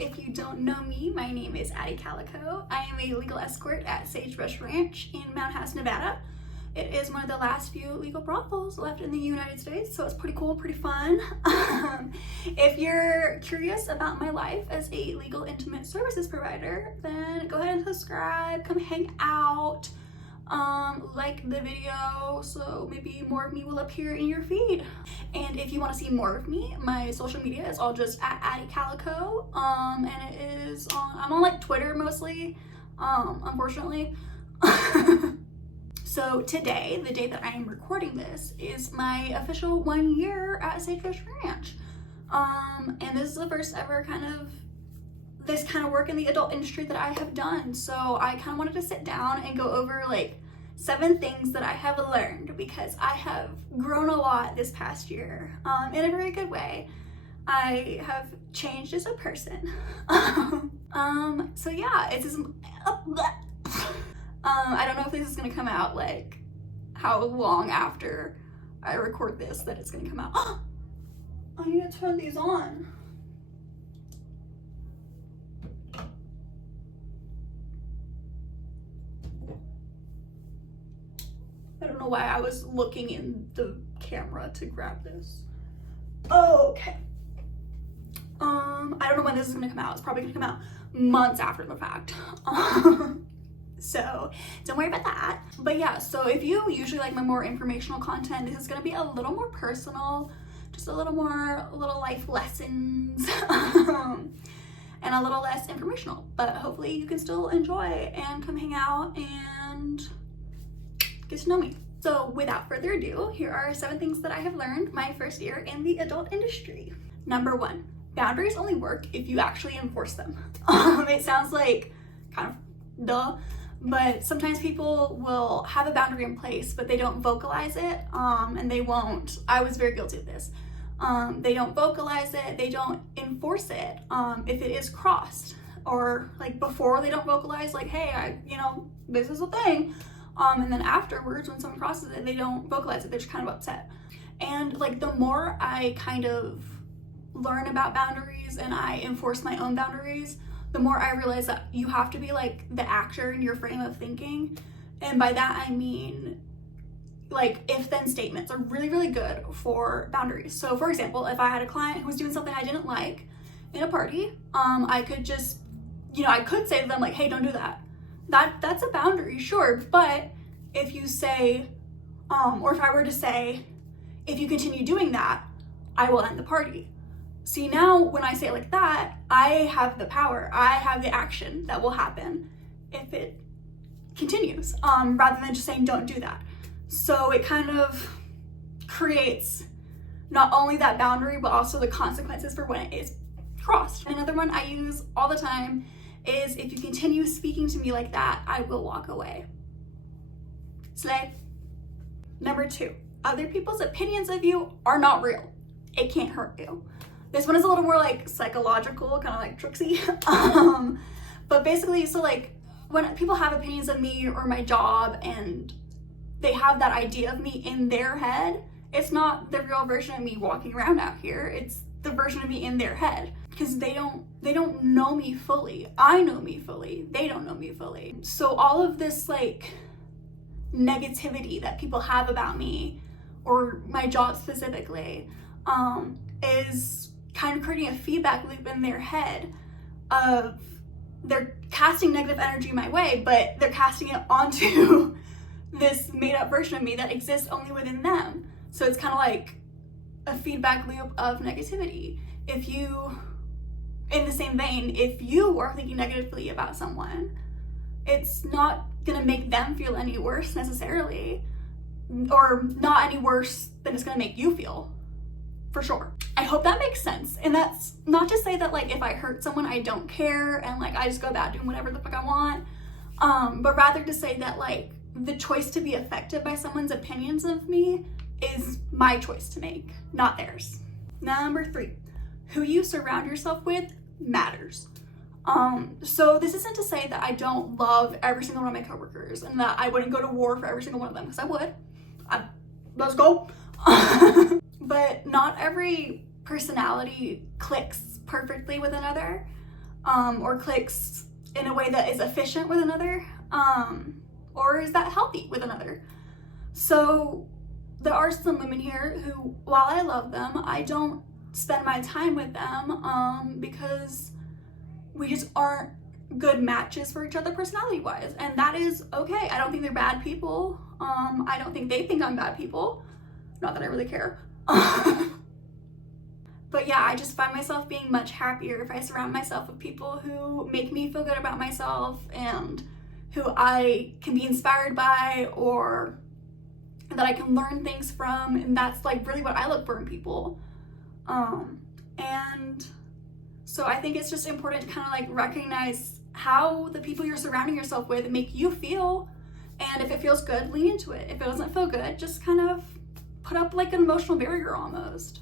if you don't know me, my name is Addie Calico. I am a legal escort at Sagebrush Ranch in Mount House, Nevada. It is one of the last few legal brothels left in the United States, so it's pretty cool, pretty fun. If you're curious about my life as a legal intimate services provider, then go ahead and subscribe, come hang out, like the video so maybe more of me will appear in your feed. And if you want to see more of me, my social media is all just at Addie Calico, and it is on, I'm on like Twitter mostly, unfortunately. So today, the day that I am recording this, is my official 1 year at Sagebrush Ranch. And this is the first ever this kind of work in the adult industry that I have done. So I kind of wanted to sit down and go over like 7 things that I have learned, because I have grown a lot this past year, in a very good way. I have changed as a person. So yeah, it's just, I don't know if this is gonna come out like how long after I record this that it's gonna come out. I need to turn these on. I don't know why I was looking in the camera to grab this. Oh, okay. I don't know when this is gonna come out. It's probably gonna come out months after the fact. So don't worry about that. But yeah, so if you usually like my more informational content, this is gonna be a little more personal, just a little life lessons, and a little less informational. But hopefully you can still enjoy and come hang out and get to know me. So without further ado, here are 7 things that I have learned my first year in the adult industry. Number 1, boundaries only work if you actually enforce them. It sounds like kind of duh, but sometimes people will have a boundary in place, but they don't vocalize it, and they won't. I was very guilty of this. They don't vocalize it, they don't enforce it if it is crossed, or like before they don't vocalize like, hey, this is a thing. And then afterwards, when someone crosses it, they don't vocalize it, they're just kind of upset. And like the more I kind of learn about boundaries and I enforce my own boundaries, the more I realize that you have to be like the actor in your frame of thinking. And by that I mean like if-then statements are really, really good for boundaries. So for example, if I had a client who was doing something I didn't like in a party, I could just, I could say to them like, hey, don't do that. That's a boundary, sure, but if you say, or if I were to say, if you continue doing that, I will end the party. See, now when I say it like that, I have the power, I have the action that will happen if it continues, rather than just saying don't do that. So it kind of creates not only that boundary, but also the consequences for when it is crossed. Another one I use all the time is, if you continue speaking to me like that, I will walk away. Slay. Number 2, other people's opinions of you are not real. It can't hurt you. This one is a little more like psychological, kind of like tricksy. But basically, so like when people have opinions of me or my job and they have that idea of me in their head, it's not the real version of me walking around out here. It's the version of me in their head, because they don't know me fully. I know me fully. They don't know me fully. So all of this like negativity that people have about me or my job specifically, is kind of creating a feedback loop in their head of they're casting negative energy my way, but they're casting it onto this made up version of me that exists only within them. So it's kind of like a feedback loop of negativity. If you, in the same vein, if you are thinking negatively about someone, it's not gonna make them feel any worse necessarily, or not any worse than it's gonna make you feel, for sure. I hope that makes sense. And that's not to say that like if I hurt someone, I don't care and like I just go about doing whatever the fuck I want, but rather to say that like the choice to be affected by someone's opinions of me is my choice to make, not theirs. Number 3, who you surround yourself with matters. So this isn't to say that I don't love every single one of my coworkers and that I wouldn't go to war for every single one of them, because I would. Let's go. But not every personality clicks perfectly with another. or clicks in a way that is efficient with another, or is that healthy with another. So there are some women here who, while I love them, I don't spend my time with them because we just aren't good matches for each other personality wise, and that is okay. I don't think they're bad people. I don't think they think I'm bad people, not that I really care. But yeah, I just find myself being much happier if I surround myself with people who make me feel good about myself and who I can be inspired by, or that I can learn things from, and that's like really what I look for in people. And so I think it's just important to kind of like recognize how the people you're surrounding yourself with make you feel, and if it feels good, lean into it. If it doesn't feel good, just kind of put up like an emotional barrier almost.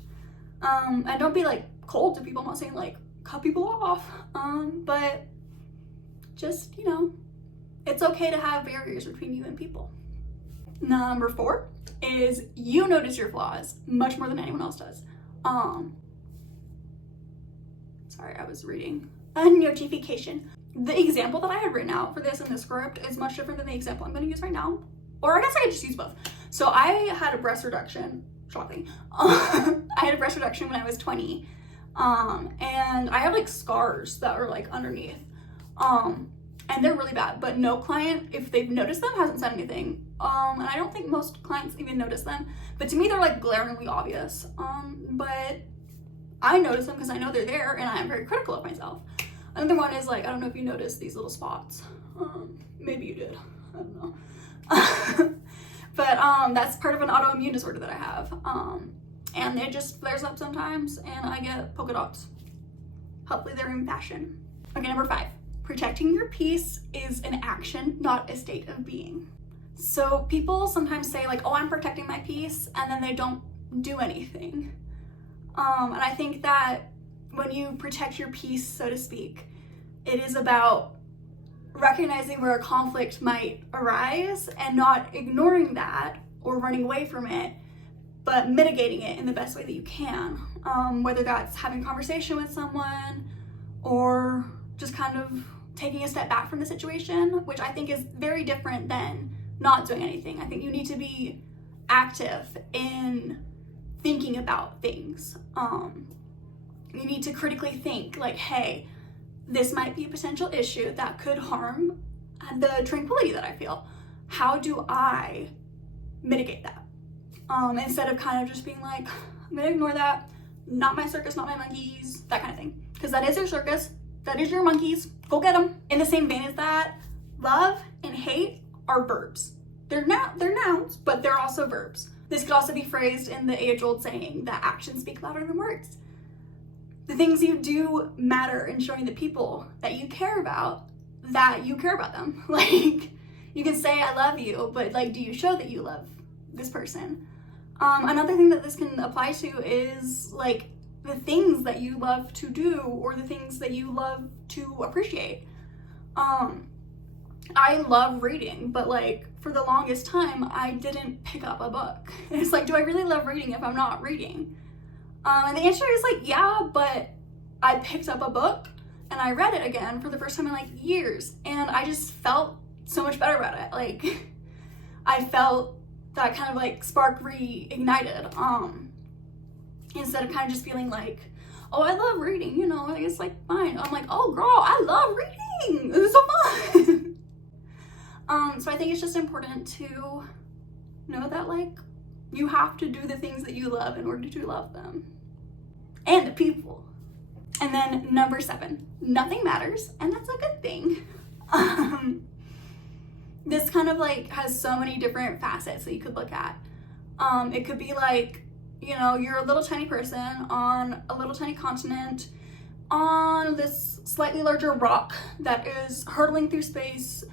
And don't be like cold to people. I'm not saying like cut people off, but just, you know, it's okay to have barriers between you and people. Number 4 is you notice your flaws much more than anyone else does. Sorry, I was reading a notification. The example that I had written out for this in the script is much different than the example I'm going to use right now. Or I guess I could just use both. So I had a breast reduction. Shocking. I had a breast reduction when I was 20. And I have like scars that are like underneath. And they're really bad, but no client, if they've noticed them, hasn't said anything. And I don't think most clients even notice them, but to me they're like glaringly obvious. But I notice them because I know they're there, and I am very critical of myself. Another one is like, I don't know if you noticed these little spots. Maybe you did, I don't know. But that's part of an autoimmune disorder that I have. And it just flares up sometimes, and I get polka dots. Hopefully they're in fashion. Okay, number 5. Protecting your peace is an action, not a state of being. So people sometimes say like, oh, I'm protecting my peace, and then they don't do anything. And I think that when you protect your peace, so to speak, it is about recognizing where a conflict might arise and not ignoring that or running away from it, but mitigating it in the best way that you can. Whether that's having a conversation with someone or just kind of taking a step back from the situation, which I think is very different than not doing anything. I think you need to be active in thinking about things. You need to critically think like, hey, this might be a potential issue that could harm the tranquility that I feel. How do I mitigate that? Instead of kind of just being like, I'm gonna ignore that, not my circus, not my monkeys, that kind of thing. Because that is your circus, that is your monkeys, go get them. In the same vein as that, love and hate are verbs. They're nouns, but they're also verbs. This could also be phrased in the age-old saying that actions speak louder than words. The things you do matter in showing the people that you care about them. Like, you can say I love you, but like, do you show that you love this person? Another thing that this can apply to is like the things that you love to do or the things that you love to appreciate. I love reading, but like for the longest time, I didn't pick up a book. And it's like, do I really love reading if I'm not reading? And the answer is like, yeah, but I picked up a book and I read it again for the first time in like years. And I just felt so much better about it. Like, I felt that kind of like spark reignited. Instead of kind of just feeling like, oh, I love reading, you know, it's like fine. I'm like, oh girl, I love reading. This is so fun. So I think it's just important to know that like you have to do the things that you love in order to love them and the people. And then number 7, nothing matters, and that's a good thing. This kind of like has so many different facets that you could look at. It could be like, you know, you're a little tiny person on a little tiny continent on this slightly larger rock that is hurtling through space,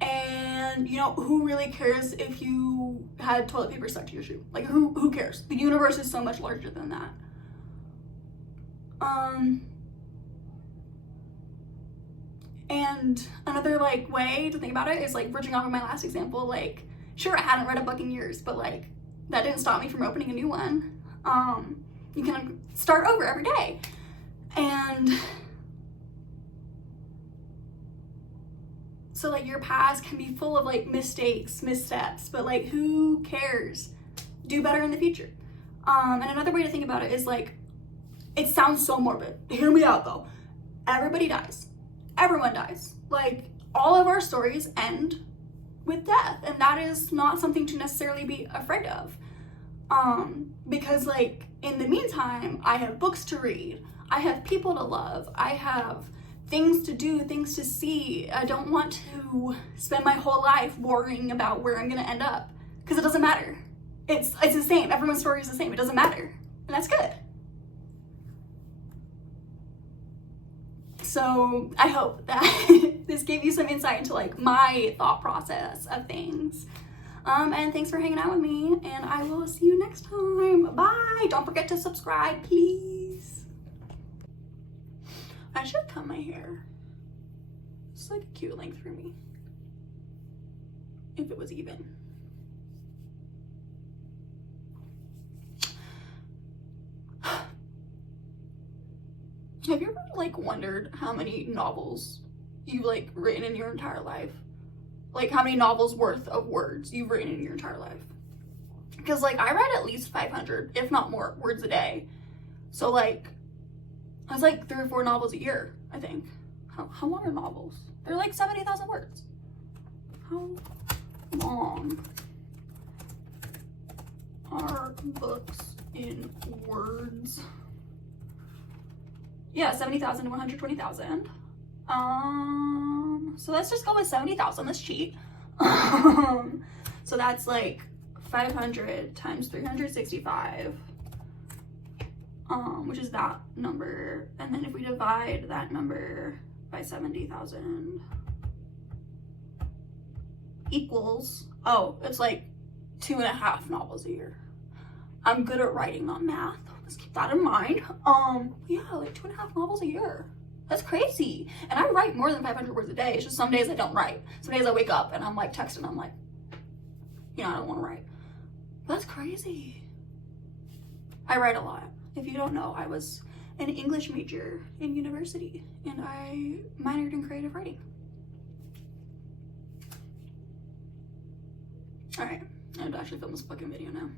and you know, who really cares if you had toilet paper stuck to your shoe? Like, who cares? The universe is so much larger than that. And another like way to think about it is like bridging off of my last example. Like, sure, I hadn't read a book in years, but like that didn't stop me from opening a new one. You can start over every day. And So like your past can be full of like mistakes, missteps, but like who cares? Do better in the future. And another way to think about it is like, it sounds so morbid. Hear me out though. Everybody dies. Everyone dies. Like all of our stories end with death, and that is not something to necessarily be afraid of. Because like in the meantime, I have books to read. I have people to love. I have things to do, things to see. I don't want to spend my whole life worrying about where I'm gonna end up, because it doesn't matter. It's the same. Everyone's story is the same. It doesn't matter, and that's good. So I hope that this gave you some insight into like my thought process of things. And thanks for hanging out with me, and I will see you next time. Bye. Don't forget to subscribe, please. I should cut my hair. It's like a cute length for me, if it was even. Have you ever like wondered how many novels you've like written in your entire life? Like how many novels worth of words you've written in your entire life? Because like I write at least 500, if not more, words a day. So like that's like 3 or 4 novels a year, I think. How long are novels? They're like 70,000 words. How long are books in words? Yeah, 70,000 to 120,000. So let's just go with 70,000. Let's cheat. So that's like 500 times 365, which is that number. And then if we divide that number by 70,000 equals, oh, it's like 2.5 novels a year. I'm good at writing, not math. Let's keep that in mind. Yeah, like 2.5 novels a year. That's crazy. And I write more than 500 words a day. It's just some days I don't write. Some days I wake up and I'm like texting. I'm like, you know, I don't want to write. That's crazy. I write a lot. If you don't know, I was an English major in university and I minored in creative writing. All right, I have to actually film this fucking video now.